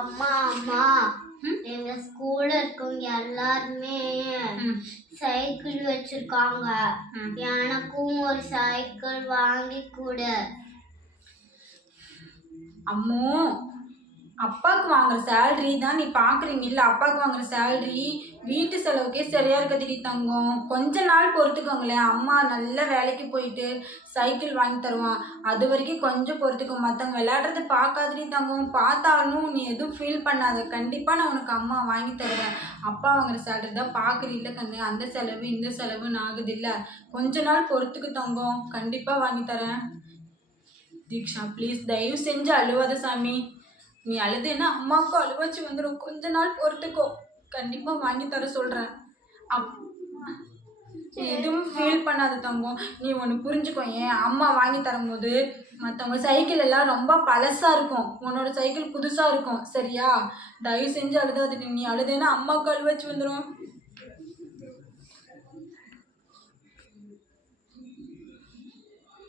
அம்மா அம்மா எங்க ஸ்கூல்ல இருக்கவங்க எல்லாருமே சைக்கிள் வச்சிருக்காங்க. எனக்கும் ஒரு சைக்கிள் வாங்கி கொடு. அம்மோ, அப்பாவுக்கு வாங்குற சேலரி தான் நீ பார்க்குறீங்க இல்லை? அப்பாவுக்கு வாங்குற சேலரி வீட்டு செலவுக்கே சரியாக இருக்கதிடி தங்கம். கொஞ்ச நாள் பொறுத்துக்கோங்களேன். அம்மா நல்ல வேலைக்கு போயிட்டு சைக்கிள் வாங்கி தருவான். அது வரைக்கும் கொஞ்சம் பொறுத்துக்கோ. மற்றவங்க விளையாடுறது பார்க்காதடி தங்கம். பார்த்தாலும் நீ எதுவும் ஃபீல் பண்ணாத. கண்டிப்பாக நான் உனக்கு அம்மா வாங்கி தருவேன். அப்பா வாங்குற சேலரி தான் பார்க்குறீல்ல கண்ணு, அந்த செலவு இந்த செலவுன்னு ஆகுது இல்லை? கொஞ்ச நாள் பொறுத்துக்கு தங்கம், கண்டிப்பாக வாங்கி தரேன். தீக்ஷா ப்ளீஸ் தயவு செஞ்சு அழுவாத சாமி. நீ அழுதுன்னா அம்மாவுக்கும் அழுவாச்சு வந்துடும். கொஞ்ச நாள் பொறுத்துக்கோ, கண்டிப்பாக வாங்கி தர சொல்கிறேன். எதுவும் ஃபீல் பண்ணாத தங்கம். நீ ஒன்று புரிஞ்சுக்கோ, ஏன் அம்மா வாங்கி தரும்போது மற்றவங்க சைக்கிள் எல்லாம் ரொம்ப பழசாக இருக்கும், உன்னோட சைக்கிள் புதுசாக இருக்கும். சரியா? தயவு செஞ்சு அழுதாது. நீ அழுதுன்னா அம்மாவுக்கு அழுவாச்சு வந்துடும்.